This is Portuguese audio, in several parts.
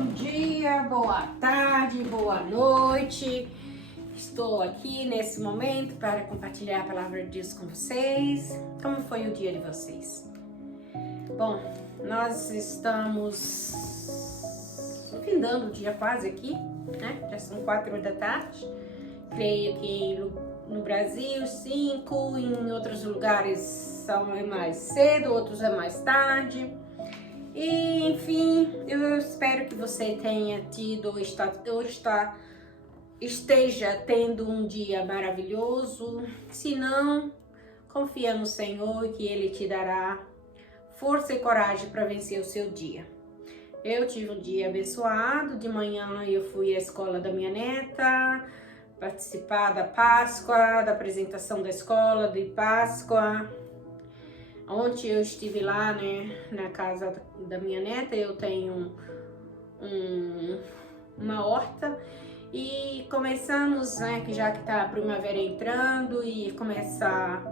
Bom dia, boa tarde, boa noite. Estou aqui nesse momento para compartilhar a palavra de Deus com vocês. Como foi o dia de vocês? Bom, nós estamos findando o dia quase aqui, né? Já são 4 da tarde. Creio que no Brasil 5, em outros lugares é mais cedo, outros é mais tarde. E, enfim, eu espero que você tenha tido ou esteja tendo um dia maravilhoso. Se não, confia no Senhor que Ele te dará força e coragem para vencer o seu dia. Eu tive um dia abençoado. De manhã eu fui à escola da minha neta, participar da Páscoa, da apresentação da escola de Páscoa. Ontem eu estive lá, né, na casa da minha neta. Eu tenho uma horta e começamos, né, que já que tá a primavera entrando, e começar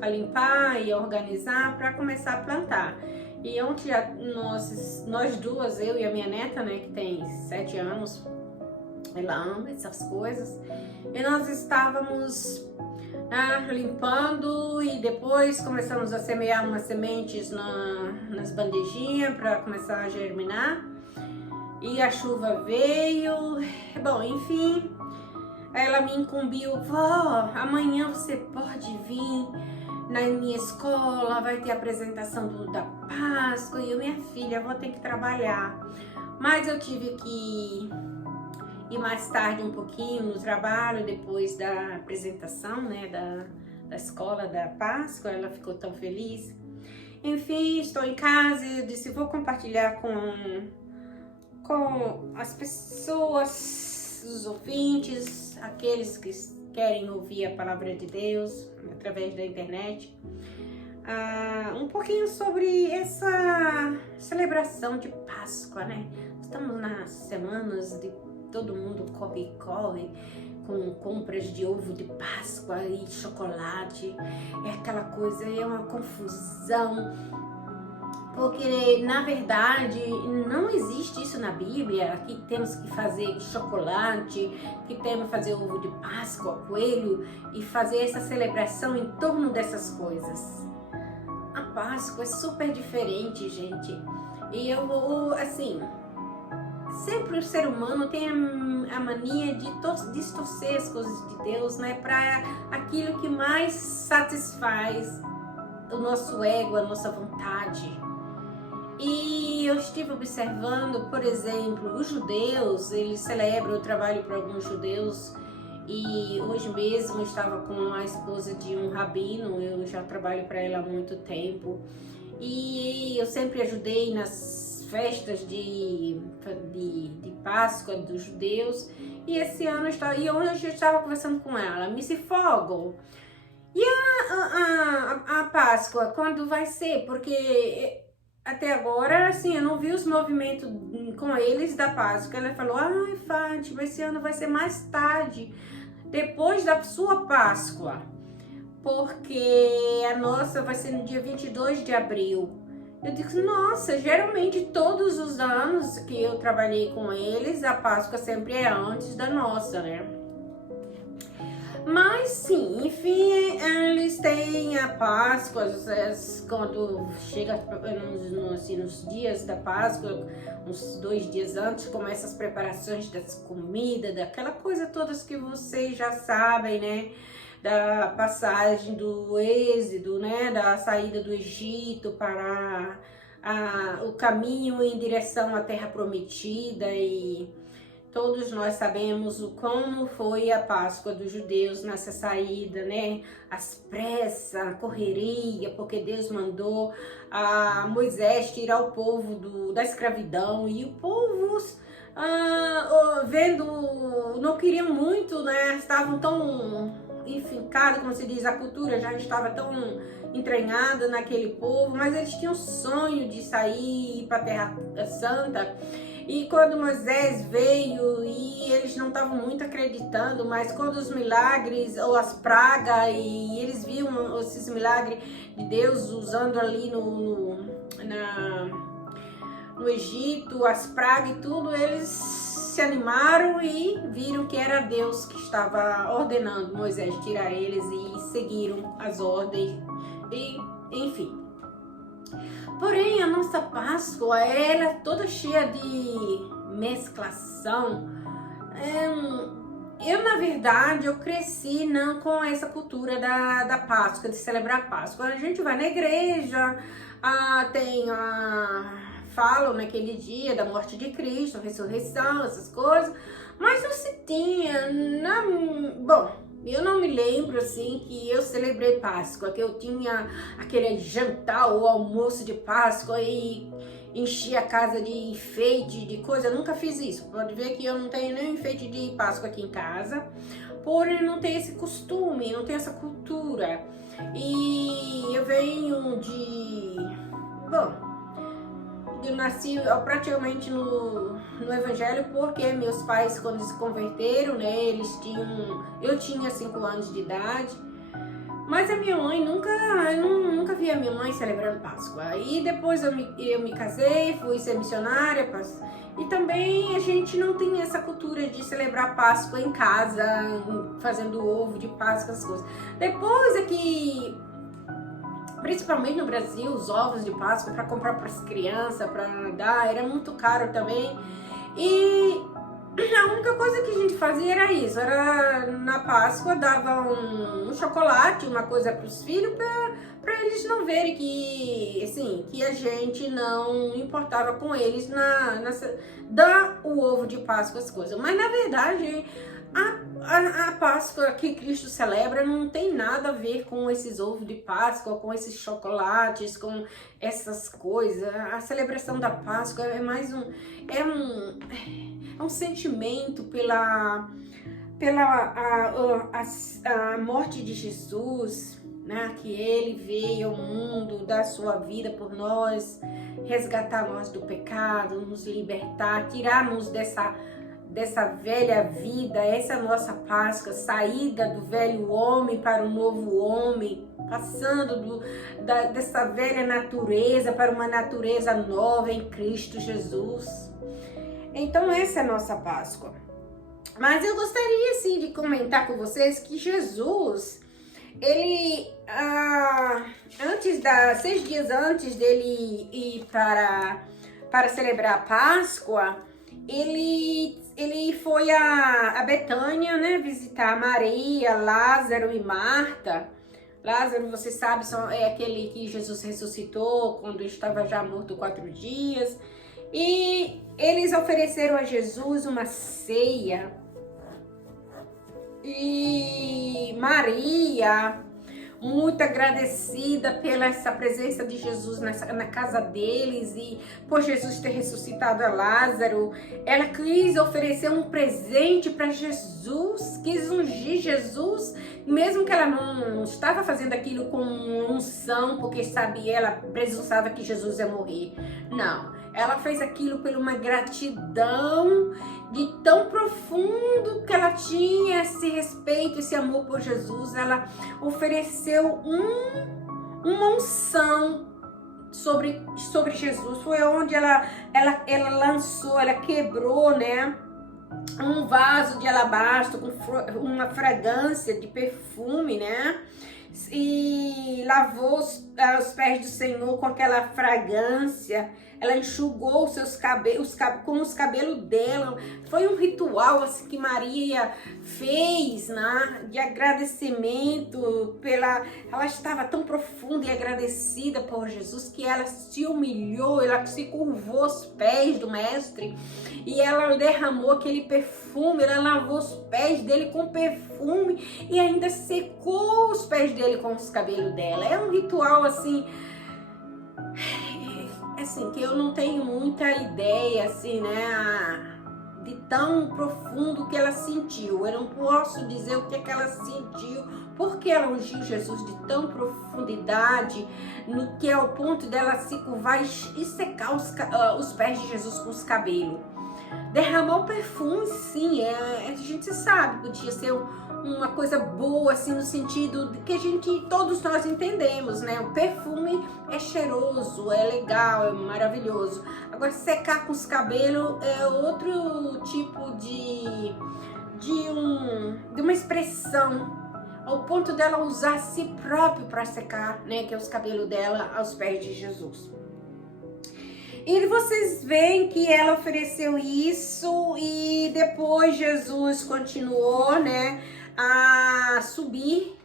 a limpar e organizar para começar a plantar. E ontem nós duas, eu e a minha neta, né, que tem 7 anos, ela ama essas coisas, e nós estávamos limpando, e depois começamos a semear umas sementes nas bandejinhas para começar a germinar. E a chuva veio. Bom, enfim, ela me incumbiu: vó, amanhã você pode vir na minha escola, vai ter a apresentação da Páscoa. E eu: minha filha, vou ter que trabalhar. Mas eu tive que ir mais tarde um pouquinho no trabalho, depois da apresentação, né, da escola da Páscoa. Ela ficou tão feliz. Enfim, estou em casa e eu disse: vou compartilhar com as pessoas, os ouvintes, aqueles que querem ouvir a palavra de Deus através da internet, um pouquinho sobre essa celebração de Páscoa, né? Estamos nas semanas de todo mundo corre com compras de ovo de Páscoa e chocolate. É aquela coisa, é uma confusão, porque na verdade não existe isso na Bíblia, que temos que fazer chocolate, que temos que fazer ovo de Páscoa, coelho, e fazer essa celebração em torno dessas coisas. A Páscoa é super diferente, gente. E eu vou, assim, sempre o ser humano tem a mania de distorcer as coisas de Deus, né, para aquilo que mais satisfaz o nosso ego, a nossa vontade. E eu estive observando, por exemplo, os judeus, eles celebram, eu trabalho para alguns judeus, e hoje mesmo eu estava com a esposa de um rabino, eu já trabalho para ela há muito tempo, e eu sempre ajudei nas festas de Páscoa dos judeus, e esse ano hoje eu estava conversando com ela: Missy Fogel, e a Páscoa, quando vai ser? Porque até agora, assim, eu não vi os movimentos com eles da Páscoa. Ela falou: ai, Fátima, esse ano vai ser mais tarde, depois da sua Páscoa, porque a nossa vai ser no dia 22 de abril. Eu digo: nossa, geralmente todos os anos que eu trabalhei com eles, a Páscoa sempre é antes da nossa, né? Mas sim, enfim, eles têm a Páscoa, quando chega nos dias da Páscoa, uns 2 dias antes, começam as preparações das comidas, daquela coisa todas que vocês já sabem, né? Da passagem do êxodo, né? Da saída do Egito para o caminho em direção à Terra Prometida. E todos nós sabemos como foi a Páscoa dos judeus nessa saída, né? As pressas, a correria, porque Deus mandou a Moisés tirar o povo da escravidão, e o povo não queriam muito, né? Estavam tão enfincados, como se diz, a cultura já estava tão entranhada naquele povo, mas eles tinham sonho de sair para a Terra Santa. E quando Moisés veio, e eles não estavam muito acreditando, mas quando os milagres ou as pragas, e eles viam esses milagres de Deus usando ali no no Egito, as pragas e tudo, eles se animaram e viram que era Deus que estava ordenando Moisés tirar eles e seguiram as ordens e enfim. Porém, a nossa Páscoa, ela é toda cheia de mesclação. Eu, na verdade, eu cresci não com essa cultura da Páscoa, de celebrar a Páscoa. A gente vai na igreja, falam naquele dia da morte de Cristo, ressurreição, essas coisas, mas não se tinha, bom, eu não me lembro assim que eu celebrei Páscoa, que eu tinha aquele jantar ou almoço de Páscoa e enchi a casa de enfeite, de coisa. Eu nunca fiz isso. Pode ver que eu não tenho nenhum enfeite de Páscoa aqui em casa, porém não tenho esse costume, não tenho essa cultura. E eu venho bom, eu nasci praticamente no Evangelho, porque meus pais, quando se converteram, né, eu tinha 5 anos de idade, mas a minha mãe eu nunca vi a minha mãe celebrando Páscoa. E depois eu me casei, fui ser missionária, e também a gente não tem essa cultura de celebrar Páscoa em casa, fazendo ovo de Páscoa, essas coisas. Depois é que, principalmente no Brasil, os ovos de Páscoa para comprar para as crianças, para dar, era muito caro também. E a única coisa que a gente fazia era isso, era na Páscoa dava um chocolate, uma coisa para os filhos, para eles não verem que, assim, que a gente não importava com eles dar o ovo de Páscoa, as coisas. Mas na verdade, a Páscoa que Cristo celebra não tem nada a ver com esses ovos de Páscoa, com esses chocolates, com essas coisas. A celebração da Páscoa é mais um sentimento pela a morte de Jesus, né? Que ele veio ao mundo, dar sua vida por nós, resgatar nós do pecado, nos libertar, tirar-nos dessa velha vida. Essa é a nossa Páscoa, saída do velho homem para o novo homem, passando dessa velha natureza para uma natureza nova em Cristo Jesus. Então essa é a nossa Páscoa. Mas eu gostaria sim de comentar com vocês que Jesus, ele 6 dias antes dele ir para celebrar a Páscoa, ele foi a Betânia, né, visitar Maria, Lázaro e Marta. Lázaro, você sabe, é aquele que Jesus ressuscitou quando estava já morto 4 dias. E eles ofereceram a Jesus uma ceia. E Maria, muito agradecida pela essa presença de Jesus na casa deles e por Jesus ter ressuscitado a Lázaro, ela quis oferecer um presente para Jesus, quis ungir Jesus, mesmo que ela não estava fazendo aquilo com unção, porque ela presunsava que Jesus ia morrer. Não, ela fez aquilo por uma gratidão de tão profundo que ela tinha esse respeito, esse amor por Jesus. Ela ofereceu uma unção sobre Jesus. Foi onde ela lançou, ela quebrou, né, um vaso de alabastro com uma fragrância de perfume, né, e lavou os pés do Senhor com aquela fragrância. Ela enxugou os seus cabelos com os cabelos dela. Foi um ritual assim que Maria fez, né, de agradecimento ela estava tão profunda e agradecida por Jesus que ela se humilhou, ela se curvou aos pés do mestre e ela derramou aquele perfume, ela lavou os pés dele com perfume e ainda secou os pés dele com os cabelos dela. É um ritual assim que eu não tenho muita ideia, assim, né, de tão profundo que ela sentiu. Eu não posso dizer o que é que ela sentiu, porque ela ungiu Jesus de tão profundidade, no que é o ponto dela se curvar e secar os pés de Jesus com os cabelos. Derramar o perfume, sim, a gente sabe, podia ser uma coisa boa, assim, no sentido de que todos nós entendemos, né? O perfume é cheiroso, é legal, é maravilhoso. Agora, secar com os cabelos é outro tipo de uma expressão, ao ponto dela usar a si próprio para secar, né? Que é os cabelos dela aos pés de Jesus. E vocês veem que ela ofereceu isso e depois Jesus continuou, né, a subir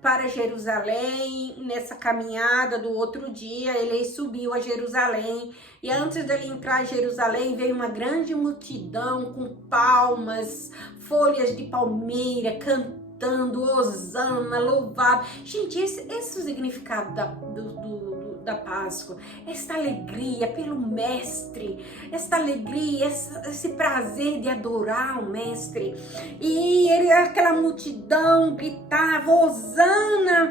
para Jerusalém. Nessa caminhada do outro dia, ele subiu a Jerusalém. E antes dele entrar em Jerusalém, veio uma grande multidão com palmas, folhas de palmeira, cantando, hosana, louvado. Gente, esse é o significado da Páscoa, esta alegria pelo Mestre, esta alegria, esse prazer de adorar o Mestre. E aquela multidão gritava, hosana.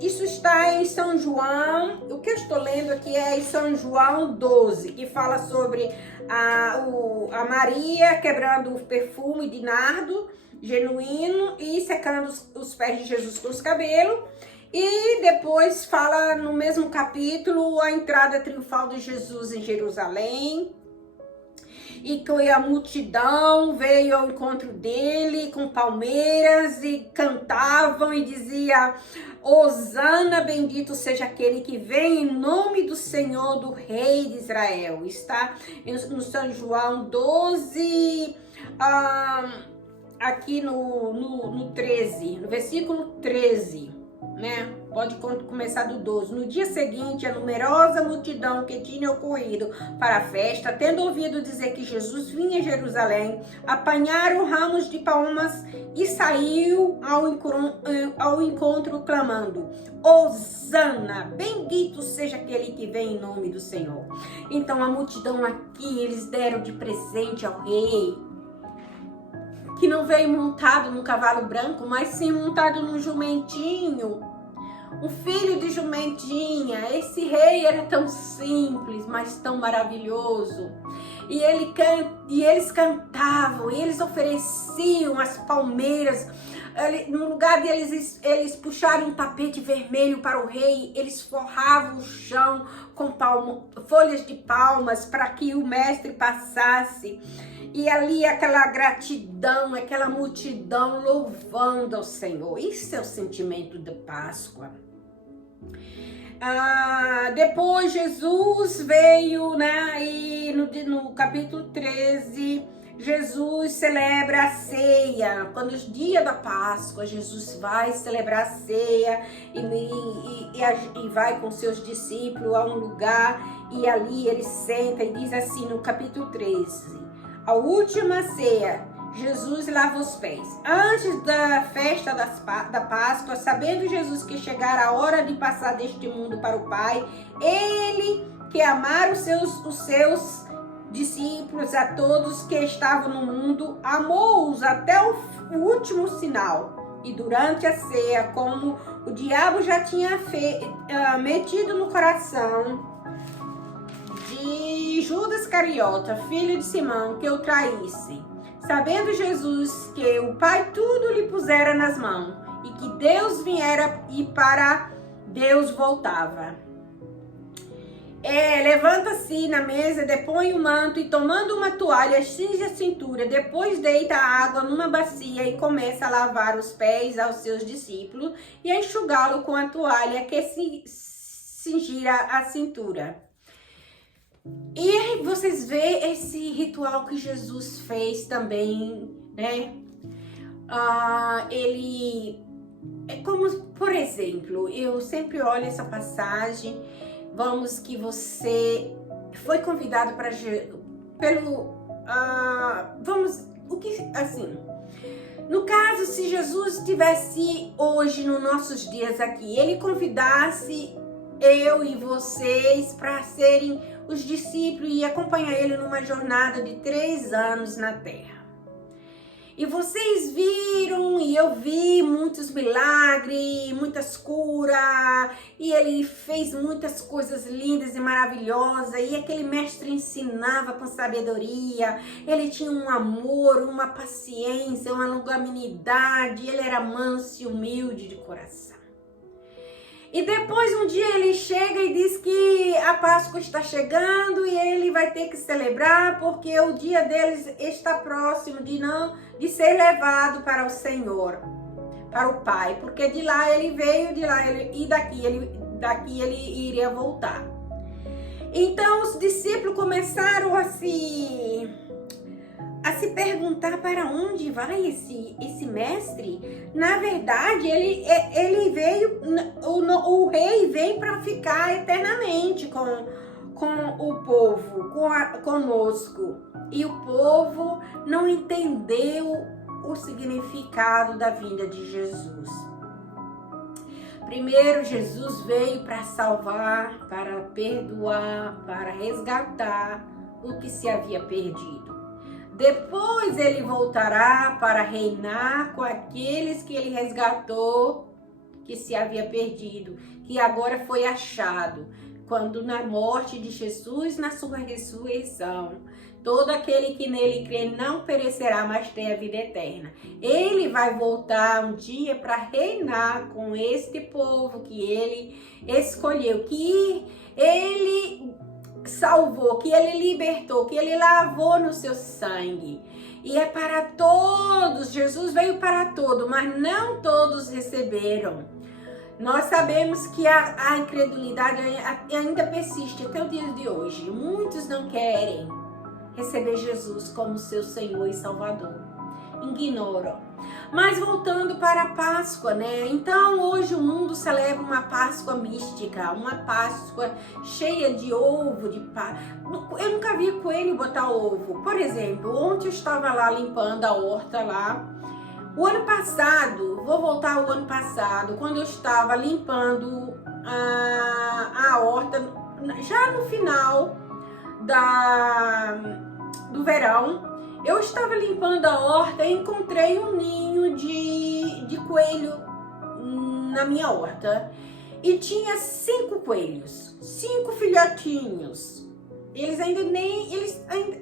Isso está em São João, o que eu estou lendo aqui é em São João 12, que fala sobre a Maria quebrando o perfume de nardo genuíno e secando os pés de Jesus com os cabelos. E depois fala no mesmo capítulo a entrada triunfal de Jesus em Jerusalém. E que a multidão veio ao encontro dele com palmeiras e cantavam e dizia: hosana, bendito seja aquele que vem em nome do Senhor, do Rei de Israel. Está no São João 12, aqui no 13, no versículo 13. Né? Pode começar do 12. No dia seguinte, a numerosa multidão que tinha ocorrido para a festa, tendo ouvido dizer que Jesus vinha a Jerusalém, apanharam ramos de palmas e saiu ao encontro clamando: hosana, bendito seja aquele que vem em nome do Senhor. Então a multidão aqui, eles deram de presente ao rei, que não veio montado num cavalo branco, mas sim montado num jumentinho, um filho de jumentinha. Esse rei era tão simples, mas tão maravilhoso. E eles cantavam, e eles ofereciam as palmeiras. No lugar de eles puxarem um tapete vermelho para o rei, eles forravam o chão com folhas de palmas para que o mestre passasse. E ali aquela gratidão, aquela multidão louvando ao Senhor. Isso é o sentimento da Páscoa. Depois Jesus veio, né? E no capítulo 13, Jesus celebra a ceia. Quando é o dia da Páscoa, Jesus vai celebrar a ceia e vai com seus discípulos a um lugar. E ali ele senta e diz assim no capítulo 13: a última ceia, Jesus lava os pés. Antes da festa da Páscoa, sabendo Jesus que chegara a hora de passar deste mundo para o Pai, ele que amara os seus discípulos, a todos que estavam no mundo, amou-os até o último sinal. E durante a ceia, como o diabo já tinha metido no coração de Judas Iscariote, filho de Simão, que o traísse, sabendo Jesus que o Pai tudo lhe pusera nas mãos e que Deus viera e para Deus voltava, levanta-se na mesa, depõe o manto e tomando uma toalha, cinge a cintura, depois deita a água numa bacia e começa a lavar os pés aos seus discípulos e a enxugá-lo com a toalha que se cingira a cintura. E aí vocês veem esse ritual que Jesus fez também, né? Ele é como, por exemplo, eu sempre olho essa passagem. Vamos que você foi convidado para no caso, se Jesus estivesse hoje nos nossos dias aqui, ele convidasse eu e vocês para serem os discípulos e acompanhar ele numa jornada de 3 anos na Terra. E vocês viram, e eu vi muitos milagres, muitas curas, e ele fez muitas coisas lindas e maravilhosas, e aquele mestre ensinava com sabedoria, ele tinha um amor, uma paciência, uma longanimidade, ele era manso e humilde de coração. E depois um dia ele chega e diz que a Páscoa está chegando e ele vai ter que celebrar porque o dia deles está próximo de ser levado para o Senhor, para o Pai, porque de lá ele veio, e daqui ele iria voltar. Então os discípulos começaram a se perguntar para onde vai esse mestre. Na verdade, ele veio, o rei vem para ficar eternamente com o povo, conosco. E o povo não entendeu o significado da vinda de Jesus. Primeiro, Jesus veio para salvar, para perdoar, para resgatar o que se havia perdido. Depois ele voltará para reinar com aqueles que ele resgatou, que se havia perdido, que agora foi achado, quando na morte de Jesus, na sua ressurreição, todo aquele que nele crê não perecerá, mas tem a vida eterna. Ele vai voltar um dia para reinar com este povo que ele escolheu, que ele salvou, que ele libertou, que ele lavou no seu sangue. E é para todos, Jesus veio para todos, mas não todos receberam. Nós sabemos que a incredulidade ainda persiste até o dia de hoje. Muitos não querem receber Jesus como seu Senhor e Salvador. Ignoram. Mas voltando para a Páscoa, né? Então hoje o mundo celebra uma Páscoa mística, uma Páscoa cheia de ovo, eu nunca vi coelho botar ovo. Por exemplo, ontem eu estava lá limpando a horta lá. O ano passado, vou voltar ao ano passado, quando eu estava limpando a horta, já no final do verão, eu estava limpando a horta e encontrei um ninho de coelho na minha horta. E tinha 5 coelhos, 5 filhotinhos. Eles ainda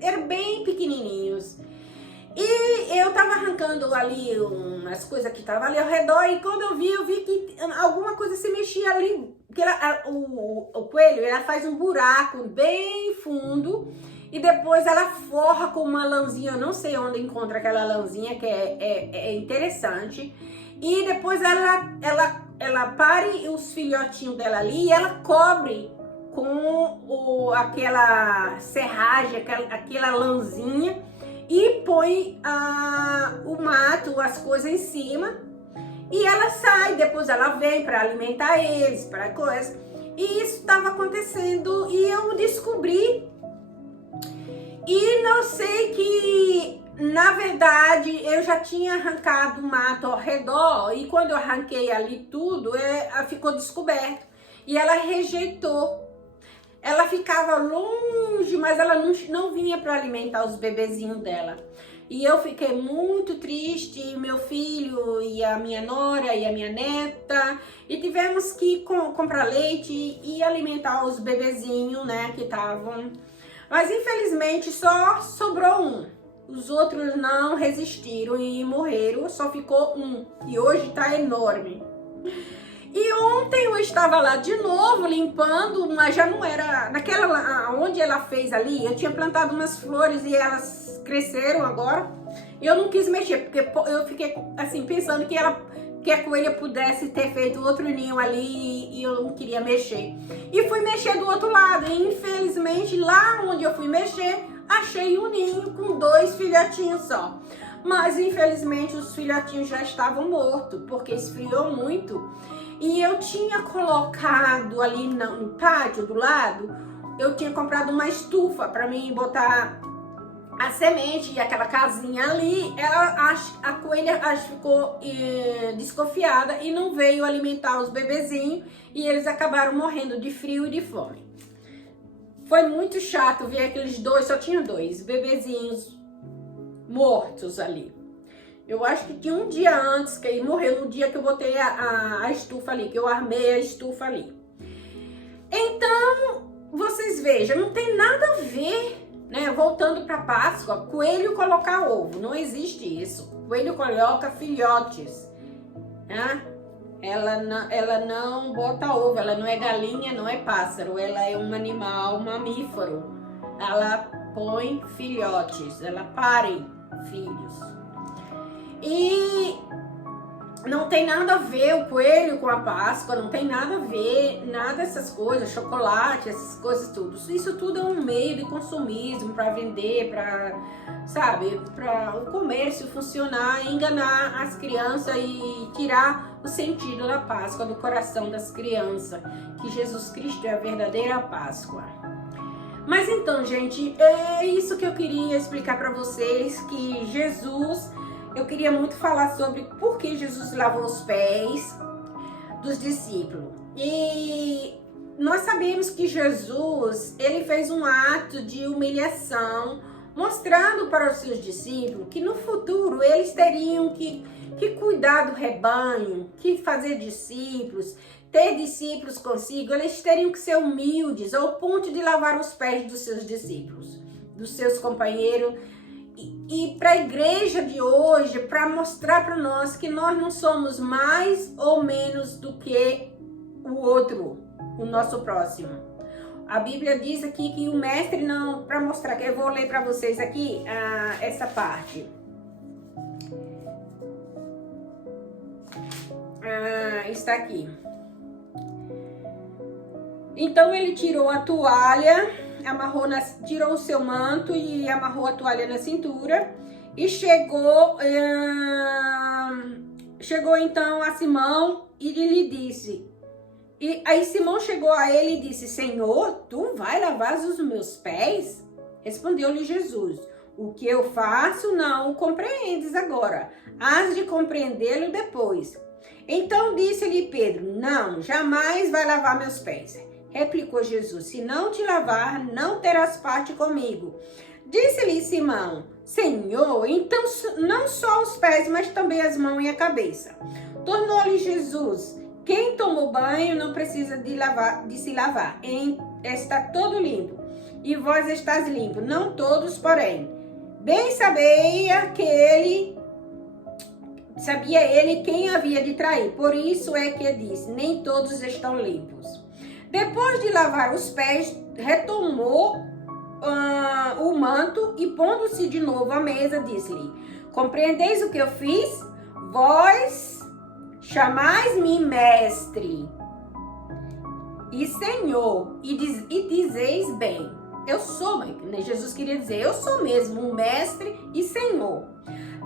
eram bem pequenininhos. E eu tava arrancando ali umas coisas que estavam ali ao redor. E quando eu vi que alguma coisa se mexia ali. Porque o coelho, ela faz um buraco bem fundo. E depois ela forra com uma lãzinha, eu não sei onde encontra aquela lãzinha, que é interessante. E depois ela pare os filhotinhos dela ali e ela cobre com aquela serragem, aquela lãzinha. E põe o mato, as coisas em cima. E ela sai, depois ela vem para alimentar eles, para coisas. E isso estava acontecendo e eu descobri. E não sei que, na verdade, eu já tinha arrancado o mato ao redor. E quando eu arranquei ali tudo, ficou descoberto. E ela rejeitou. Ela ficava longe, mas ela não vinha para alimentar os bebezinhos dela. E eu fiquei muito triste, meu filho e a minha nora e a minha neta. E tivemos que comprar leite e alimentar os bebezinhos, né, que estavam. Mas infelizmente só sobrou um. Os outros não resistiram e morreram, só ficou um. E hoje tá enorme. E ontem eu estava lá de novo limpando, mas já não era naquela onde ela fez ali. Eu tinha plantado umas flores e elas cresceram agora. E eu não quis mexer, porque eu fiquei assim pensando que a coelha pudesse ter feito outro ninho ali e eu não queria mexer. E fui mexer do outro lado. E infelizmente lá onde eu fui mexer, achei um ninho com 2 filhotinhos só. Mas infelizmente os filhotinhos já estavam mortos, porque esfriou muito. E eu tinha colocado ali no pátio do lado, eu tinha comprado uma estufa para mim botar a semente e aquela casinha ali. A coelha ficou desconfiada e não veio alimentar os bebezinhos e eles acabaram morrendo de frio e de fome. Foi muito chato ver aqueles 2, só tinha 2 bebezinhos mortos ali. Eu acho que tinha um dia antes, que ele morreu no dia que eu botei a estufa ali, que eu armei a estufa ali. Então, vocês vejam, não tem nada a ver, né? Voltando para Páscoa, coelho colocar ovo, não existe isso. Coelho coloca filhotes, né? Ela não bota ovo, ela não é galinha, não é pássaro, ela é um animal mamífero. Ela põe filhotes, ela pare filhos. E não tem nada a ver o coelho com a Páscoa, não tem nada a ver, nada dessas coisas, chocolate, essas coisas tudo. Isso tudo é um meio de consumismo para vender, para, sabe, para o comércio funcionar, enganar as crianças e tirar o sentido da Páscoa do coração das crianças, que Jesus Cristo é a verdadeira Páscoa. Mas então, gente, é isso que eu queria explicar para vocês, que Jesus... Eu queria muito falar sobre por que Jesus lavou os pés dos discípulos. E nós sabemos que Jesus, ele fez um ato de humilhação, mostrando para os seus discípulos que no futuro eles teriam que cuidar do rebanho, que fazer discípulos, ter discípulos consigo, eles teriam que ser humildes ao ponto de lavar os pés dos seus discípulos, dos seus companheiros. E para a igreja de hoje, para mostrar para nós que nós não somos mais ou menos do que o outro, o nosso próximo. A Bíblia diz aqui que o mestre não, para mostrar, que eu vou ler para vocês aqui essa parte. Está aqui. Então ele tirou a toalha, tirou o seu manto e amarrou a toalha na cintura e chegou então a Simão e lhe disse, e aí Simão chegou a ele e disse, Senhor, tu vai lavar os meus pés? Respondeu-lhe Jesus, o que eu faço não o compreendes agora, hás de compreendê-lo depois. Então disse-lhe Pedro, não, jamais vai lavar meus pés. Replicou Jesus, se não te lavar, não terás parte comigo. Disse-lhe Simão, Senhor, então não só os pés, mas também as mãos e a cabeça. Tornou-lhe Jesus, quem tomou banho não precisa de se lavar, está todo limpo, e vós estás limpo, não todos, porém. Bem sabia ele quem havia de trair, por isso é que disse, nem todos estão limpos. Depois de lavar os pés, retomou o manto e, pondo-se de novo à mesa, disse-lhe, compreendeis o que eu fiz? Vós chamais-me mestre e senhor, e dizeis bem. Eu sou, Jesus queria dizer, eu sou mesmo um mestre e senhor.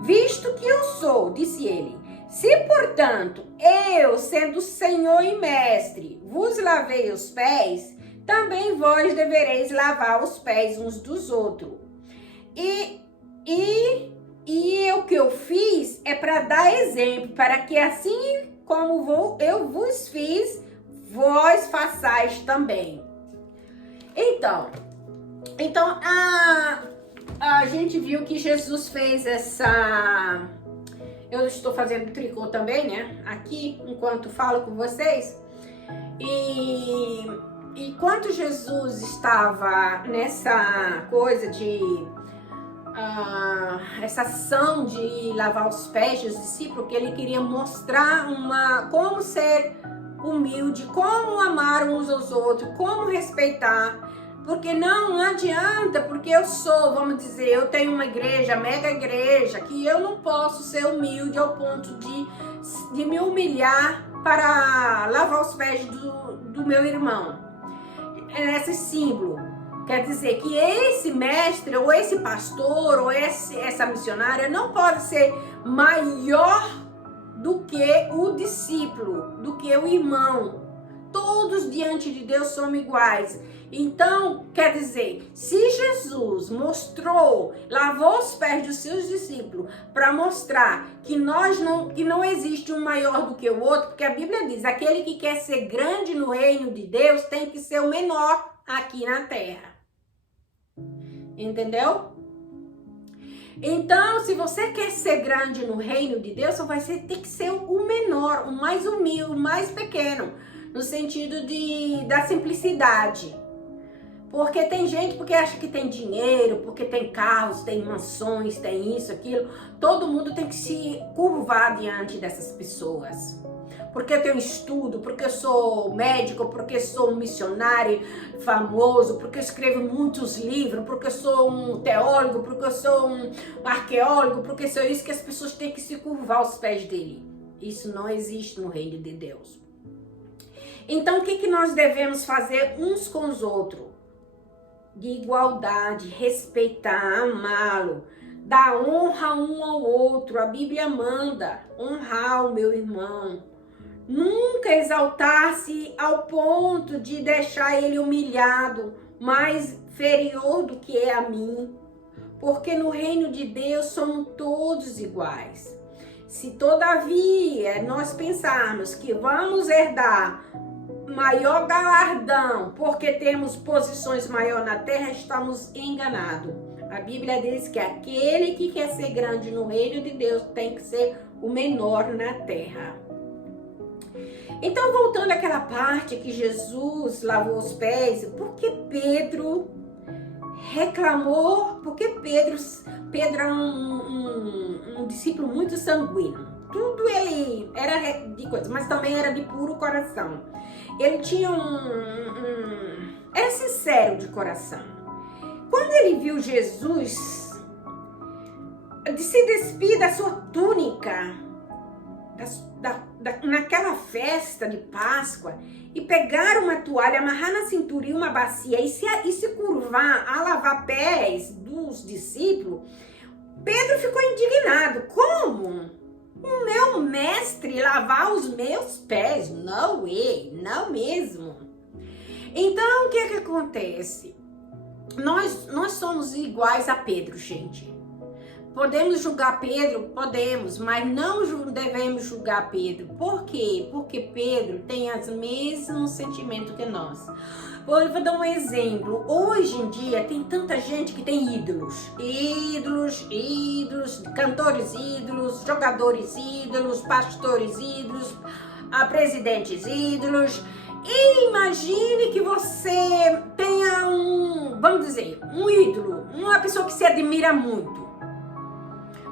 Visto que eu sou, disse ele, se, portanto, eu, sendo Senhor e Mestre, vos lavei os pés, também vós devereis lavar os pés uns dos outros. E o que eu fiz é para dar exemplo, para que assim como eu vos fiz, vós façais também. Então a gente viu que Jesus fez essa... Eu estou fazendo tricô também, né? Aqui, enquanto falo com vocês. E enquanto Jesus estava nessa coisa de... essa ação de lavar os pés dos discípulos, que ele queria mostrar como ser humilde, como amar uns aos outros, como respeitar. Porque não adianta, porque eu sou, vamos dizer, eu tenho uma igreja, mega igreja, que eu não posso ser humilde ao ponto de me humilhar para lavar os pés do meu irmão. Esse símbolo quer dizer que esse mestre, ou esse pastor, ou essa missionária não pode ser maior do que o discípulo, do que o irmão. Todos diante de Deus somos iguais. Então, quer dizer, se Jesus lavou os pés dos seus discípulos para mostrar que não existe um maior do que o outro, porque a Bíblia diz, aquele que quer ser grande no reino de Deus tem que ser o menor aqui na terra. Entendeu? Então, se você quer ser grande no reino de Deus, você vai ter que ser o menor, o mais humilde, o mais pequeno, no sentido da simplicidade. Porque tem gente porque acha que tem dinheiro, porque tem carros, tem mansões, tem isso, aquilo. Todo mundo tem que se curvar diante dessas pessoas. Porque eu tenho estudo, porque eu sou médico, porque eu sou um missionário famoso, porque eu escrevo muitos livros, porque eu sou um teólogo, porque eu sou um arqueólogo, porque eu sou isso, que as pessoas têm que se curvar aos pés dele. Isso não existe no reino de Deus. Então, o que nós devemos fazer uns com os outros? De igualdade, respeitar, amá-lo, dar honra um ao outro. A Bíblia manda honrar o meu irmão. Nunca exaltar-se ao ponto de deixar ele humilhado, mais inferior do que é a mim. Porque no reino de Deus somos todos iguais. Se todavia nós pensarmos que vamos herdar maior galardão porque temos posições maior na terra, estamos enganados. A Bíblia diz que aquele que quer ser grande no reino de Deus tem que ser o menor na terra. Então, voltando àquela parte que Jesus lavou os pés, porque Pedro reclamou, porque Pedro é um discípulo muito sanguíneo. Tudo ele era de coisa, mas também era de puro coração. Ele tinha era sincero de coração. Quando ele viu Jesus se despir da sua túnica, naquela festa de Páscoa, e pegar uma toalha, amarrar na cintura e uma bacia e se curvar a lavar pés dos discípulos, Pedro ficou indignado. Como? O meu mestre lavar os meus pés? Não é, não mesmo. Então, o que acontece? Nós somos iguais a Pedro, gente. Podemos julgar Pedro? Podemos, mas não devemos julgar Pedro. Por quê? Porque Pedro tem os mesmos sentimentos que nós. Eu vou dar um exemplo. Hoje em dia tem tanta gente que tem ídolos. Ídolos, cantores ídolos, jogadores ídolos, pastores ídolos, presidentes ídolos. E imagine que você tenha vamos dizer, um ídolo, uma pessoa que se admira muito.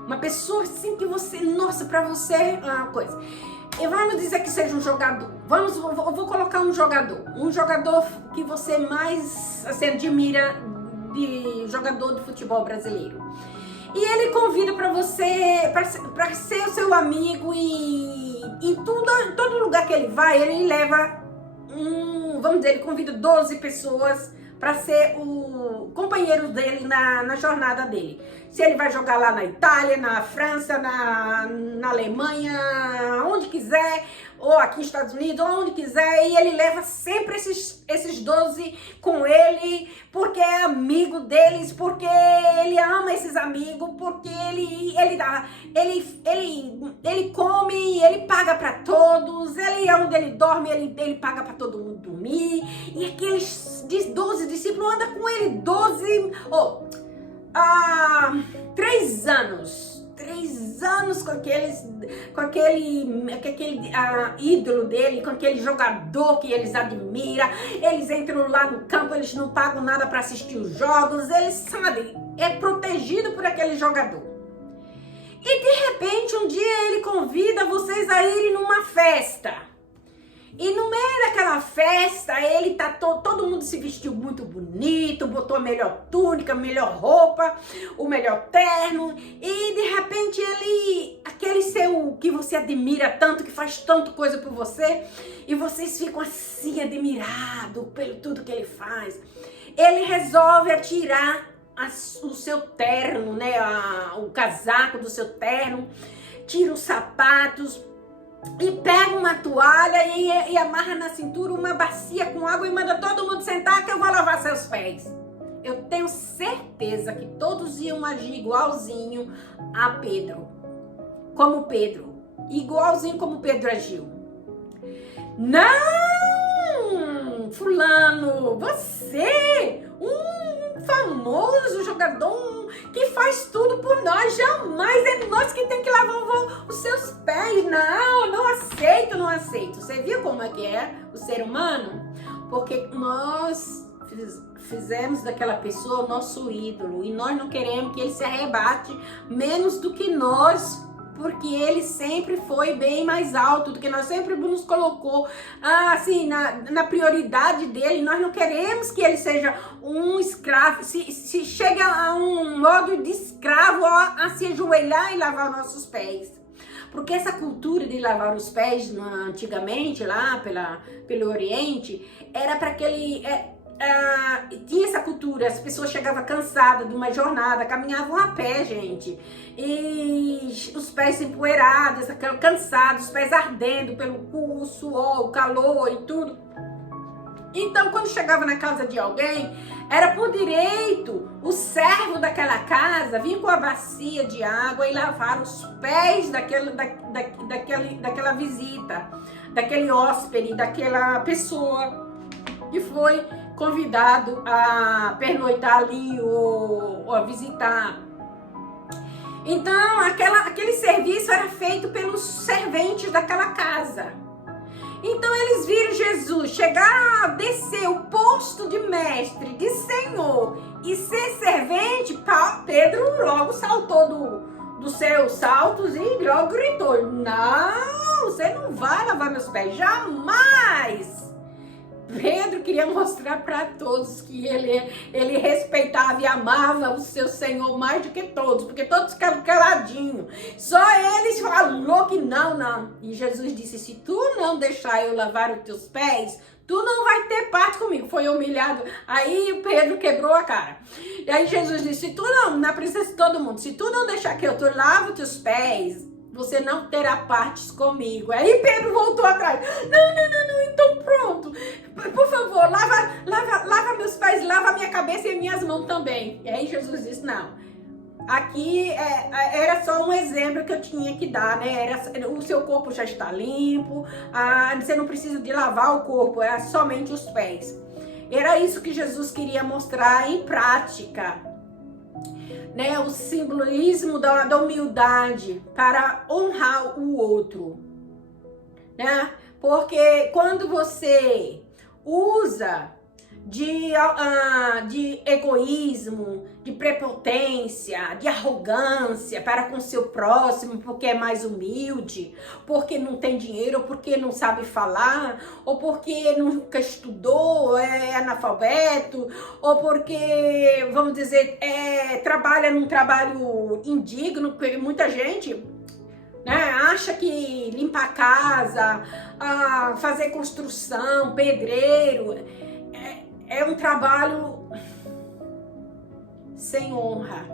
Uma pessoa assim que você, nossa, pra você é uma coisa. E vamos dizer que seja um jogador. Eu vou colocar um jogador que você mais se admira, de jogador de futebol brasileiro. E ele convida para você, para ser o seu amigo, e em todo lugar que ele vai, ele leva vamos dizer, ele convida 12 pessoas para ser o companheiro dele na jornada dele. Se ele vai jogar lá na Itália, na França, na Alemanha, onde quiser, ou aqui nos Estados Unidos, onde quiser, e ele leva sempre esses 12 com ele, porque é amigo deles, porque ele ama esses amigos, porque ele come, ele paga para todos, ele é onde ele dorme, ele paga para todo mundo dormir, e aqueles 12 discípulos andam com ele 3 anos. 3 anos com aquele ídolo dele, com aquele jogador que eles admiram. Eles entram lá no campo, eles não pagam nada para assistir os jogos, eles sabem, é protegido por aquele jogador. E de repente um dia ele convida vocês a irem numa festa. E no meio daquela festa, ele todo mundo se vestiu muito bonito, botou a melhor túnica, a melhor roupa, o melhor terno, e de repente aquele seu que você admira tanto, que faz tanto coisa por você, e vocês ficam assim admirados pelo tudo que ele faz. Ele resolve atirar o seu terno, né, o casaco do seu terno, tira os sapatos, e pega uma toalha e amarra na cintura uma bacia com água e manda todo mundo sentar que eu vou lavar seus pés. Eu tenho certeza que todos iam agir igualzinho a Pedro. Como Pedro. Igualzinho como Pedro agiu. Não! Fulano, você, um famoso jogador que faz tudo por nós. não, não aceito, não aceito. Você viu como é que é o ser humano? Porque nós fizemos daquela pessoa o nosso ídolo e nós não queremos que ele se arrebate menos do que nós, porque ele sempre foi bem mais alto do que nós, sempre nos colocou assim, na prioridade dele. Nós não queremos que ele seja um escravo, se chega a um modo de escravo a se ajoelhar e lavar nossos pés. Porque essa cultura de lavar os pés antigamente, lá pelo Oriente, era para aquele... tinha essa cultura, as pessoas chegavam cansadas de uma jornada, caminhavam a pé, gente, e os pés empoeirados, cansados, os pés ardendo pelo suor, o calor e tudo. Então, quando chegava na casa de alguém, era por direito o servo daquela casa vir com a bacia de água e lavar os pés daquela visita, daquele hóspede, daquela pessoa que foi convidado a pernoitar ali ou a visitar. Então, aquele serviço era feito pelos serventes daquela casa. Então, eles viram Jesus chegar a descer o posto de mestre, de senhor e ser servente. Pedro logo saltou dos seus saltos e logo gritou: não, você não vai lavar meus pés, jamais! Pedro queria mostrar para todos que ele respeitava e amava o seu Senhor mais do que todos, porque todos ficaram caladinhos. Só eles falou que não. E Jesus disse: se tu não deixar eu lavar os teus pés, tu não vai ter parte comigo. Foi humilhado. Aí Pedro quebrou a cara. E aí Jesus disse: tu não, na presença de todo mundo, se tu não deixar que eu lave os teus pés, você não terá partes comigo. Aí Pedro voltou atrás. Não, então pronto. Por favor, lava meus pés, lava minha cabeça e minhas mãos também. E aí Jesus disse: não. Aqui era só um exemplo que eu tinha que dar, né? O seu corpo já está limpo, você não precisa de lavar o corpo, era somente os pés. Era isso que Jesus queria mostrar em prática. Né, o simbolismo da humildade para honrar o outro, né? Porque quando você usa de egoísmo, de prepotência, de arrogância para com seu próximo, porque é mais humilde, porque não tem dinheiro, ou porque não sabe falar, ou porque nunca estudou, é analfabeto, ou porque, vamos dizer, trabalha num trabalho indigno, porque muita gente, né, acha que limpar a casa, fazer construção, pedreiro, é um trabalho sem honra.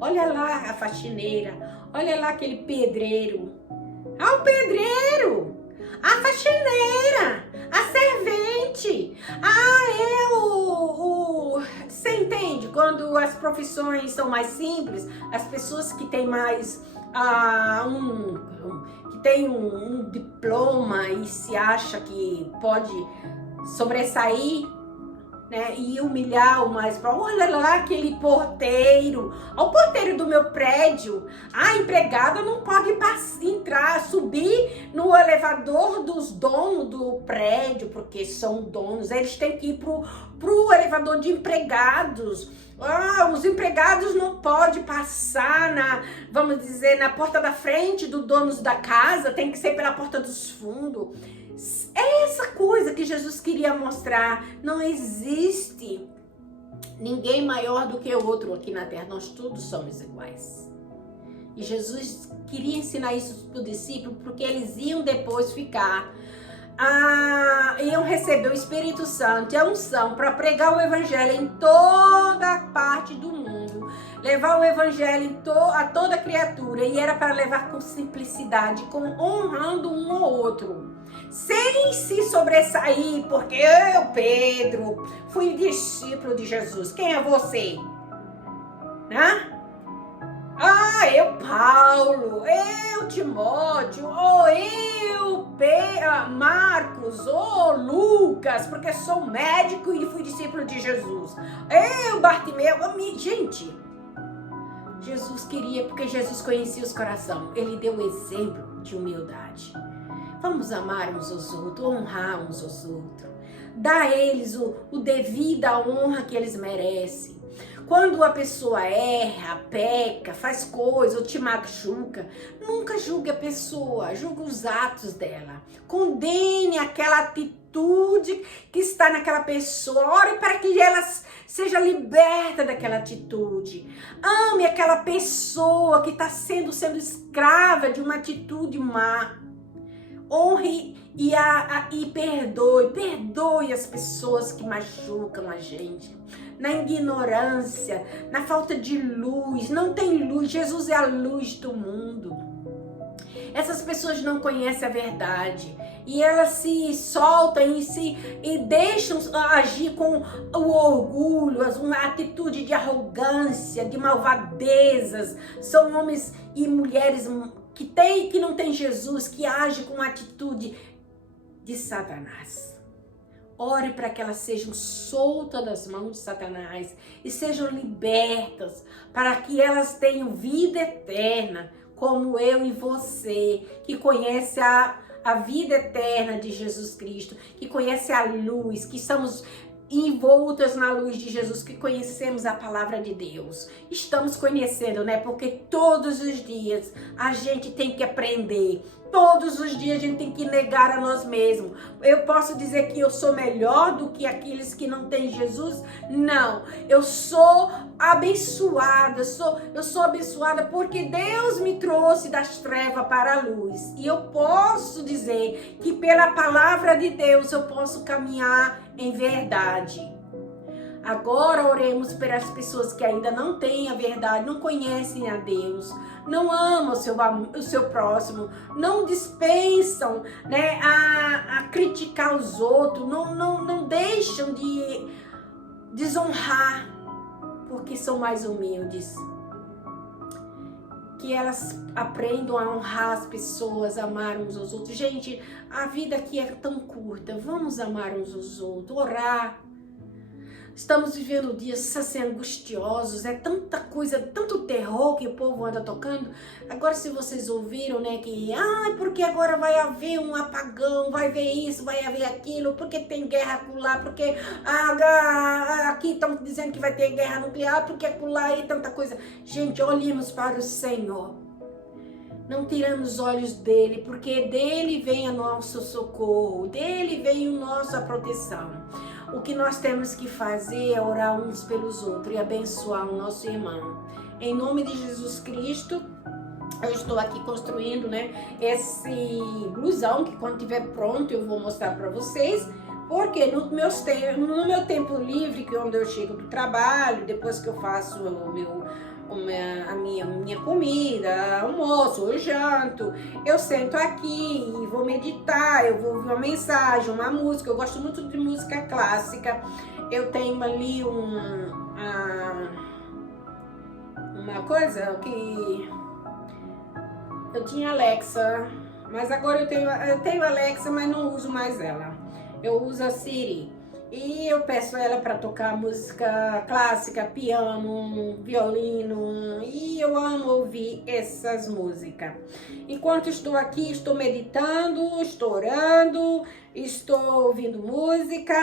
Olha lá a faxineira, olha lá aquele pedreiro. O pedreiro, a faxineira, a servente. Você entende? Quando as profissões são mais simples, as pessoas que têm mais que tem um diploma e se acha que pode sobressair, né, e humilhar o mais próximo. Olha lá aquele porteiro, o porteiro do meu prédio. A empregada não pode subir no elevador dos donos do prédio, porque são donos, eles têm que ir pro elevador de empregados. Os empregados não podem passar vamos dizer, na porta da frente dos donos da casa, tem que ser pela porta dos fundos. É essa coisa que Jesus queria mostrar. Não existe ninguém maior do que o outro aqui na terra. Nós todos somos iguais. E Jesus queria ensinar isso para os discípulos, porque eles iam depois iam receber o Espírito Santo e a unção para pregar o Evangelho em toda parte do mundo. Levar o Evangelho a toda criatura. E era para levar com simplicidade, honrando um ao outro. Sem se sobressair, porque eu, Pedro, fui discípulo de Jesus. Quem é você? Né? Eu, Paulo, eu, Timóteo, eu, Marcos, Lucas, porque sou médico e fui discípulo de Jesus. Eu, Bartimeu, gente, Jesus queria, porque Jesus conhecia os corações. Ele deu o exemplo. de humildade. Vamos amar uns aos outros, honrar uns aos outros. Dar a eles o devida honra que eles merecem. Quando a pessoa erra, peca, faz coisa ou te machuca, nunca julgue a pessoa, julgue os atos dela. Condene aquela atitude que está naquela pessoa. Ore para que ela seja liberta daquela atitude. Ame aquela pessoa que está sendo escrava de uma atitude má. Honre e perdoe as pessoas que machucam a gente. Na ignorância, na falta de luz, não tem luz. Jesus é a luz do mundo. Essas pessoas não conhecem a verdade e elas se soltam e deixam agir com o orgulho, uma atitude de arrogância, de malvadezas. São homens e mulheres que não tem Jesus, que agem com uma atitude de Satanás. Ore para que elas sejam soltas das mãos de Satanás e sejam libertas, para que elas tenham vida eterna, como eu e você, que conhece a vida eterna de Jesus Cristo, que conhece a luz, que estamos envoltas na luz de Jesus, que conhecemos a palavra de Deus. Estamos conhecendo, né? Porque todos os dias a gente tem que aprender. Todos os dias a gente tem que negar a nós mesmos. Eu posso dizer que eu sou melhor do que aqueles que não têm Jesus? Não. Eu sou abençoada. Eu sou abençoada porque Deus me trouxe das trevas para a luz. E eu posso dizer que pela palavra de Deus eu posso caminhar em verdade. Agora oremos pelas pessoas que ainda não têm a verdade, não conhecem a Deus, não amam o seu próximo, não dispensam, né, a criticar os outros, não deixam de desonrar, porque são mais humildes. Que elas aprendam a honrar as pessoas, amar uns aos outros. Gente, a vida aqui é tão curta, vamos amar uns aos outros, orar. Estamos vivendo dias assim angustiosos, é tanta coisa, tanto terror que o povo anda tocando. Agora se vocês ouviram, né, que porque agora vai haver um apagão, vai haver isso, vai haver aquilo, porque tem guerra lá, porque aqui estão dizendo que vai ter guerra nuclear, porque lá e tanta coisa. Gente, olhemos para o Senhor. Não tiramos os olhos dele, porque dele vem o nosso socorro, dele vem a nossa proteção. O que nós temos que fazer é orar uns pelos outros e abençoar o nosso irmão. Em nome de Jesus Cristo, eu estou aqui construindo, né, esse blusão que quando estiver pronto eu vou mostrar para vocês. Porque no meu tempo livre, que é onde eu chego do trabalho, depois que eu faço a minha comida, almoço, eu janto, eu sento aqui e vou meditar, eu vou ouvir uma mensagem, uma música. Eu gosto muito de música clássica. Eu tenho ali uma coisa que eu tinha Alexa, mas agora eu tenho Alexa, mas não uso mais ela. Eu uso a Siri. E eu peço ela para tocar música clássica, piano, violino, e eu amo ouvir essas músicas. Enquanto estou aqui, estou meditando, estou orando, estou ouvindo música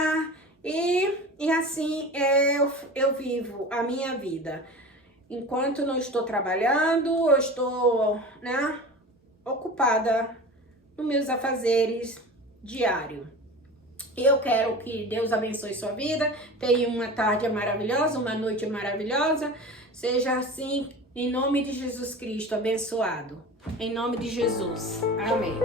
e assim eu vivo a minha vida. Enquanto não estou trabalhando, eu estou, né, ocupada nos meus afazeres diários. Eu quero que Deus abençoe sua vida, tenha uma tarde maravilhosa, uma noite maravilhosa, seja assim, em nome de Jesus Cristo, abençoado. Em nome de Jesus. Amém.